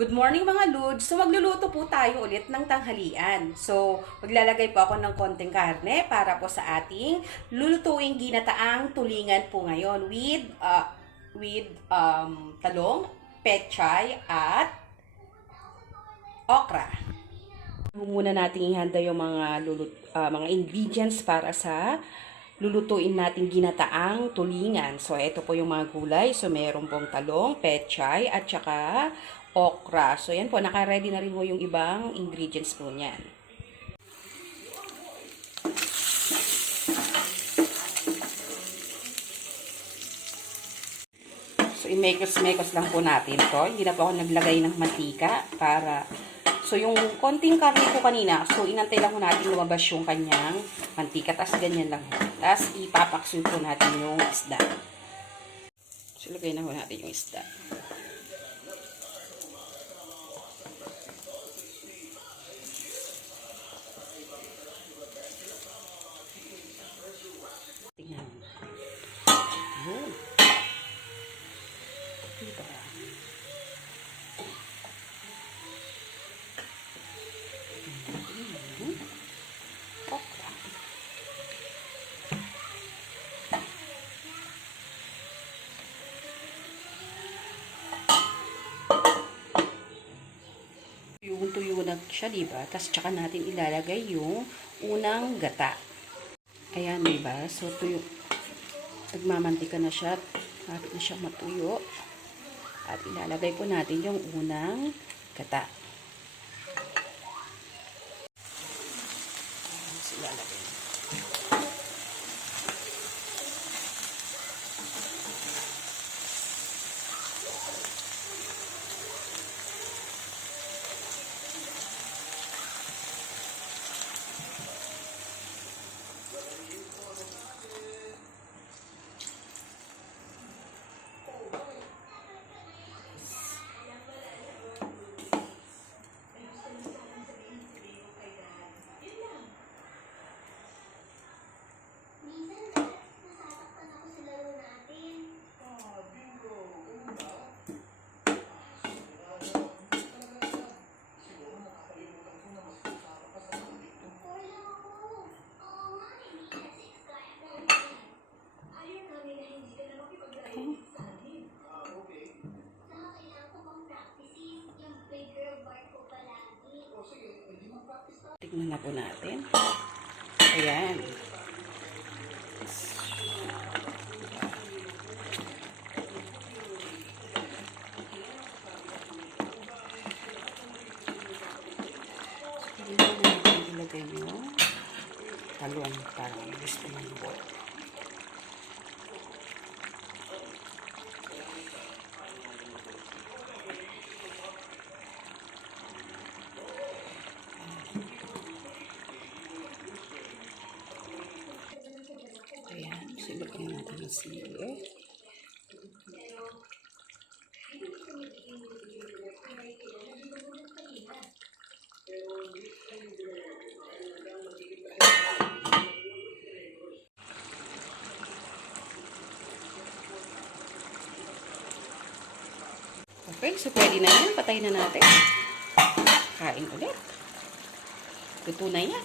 Good morning mga Lods! So magluluto po tayo ulit ng tanghalian. So maglalagay po ako ng konting karne para po sa ating lulutuing ginataang tulingan po ngayon with talong, pechay at okra. Muna natin ihanda yung mga ingredients para sa lulutuin natin ginataang tulingan. So ito po yung mga gulay. So meron pong talong, pechay at saka okra. So, yan po. Naka-ready na rin po yung ibang ingredients po niyan. So, imekos-mekos lang po natin to. Hindi na po ako naglagay ng mantika para... So, yung konting karne po kanina, so, inantay lang po natin lumabas yung kanyang mantika. Tapos, ganyan lang. Tapos, ipapaksul po natin yung isda. So, lagay na po natin yung isda. Yun. Diba? Okra. Tuyo na siya, diba? Tapos tsaka natin ilalagay yung unang gata. Ayan, diba? So, tuyo. Nagmamantika na siya. Bakit na siya matuyo. At ilalagay po natin yung unang gata. So, ilalagay. Tignan na po natin. Ayan. Ilagay mo talong para gusto mo. Ayan, silagay natin ang sili. Okay, so pwede na yan. Patayin na natin. Kain ulit. Luto na yan.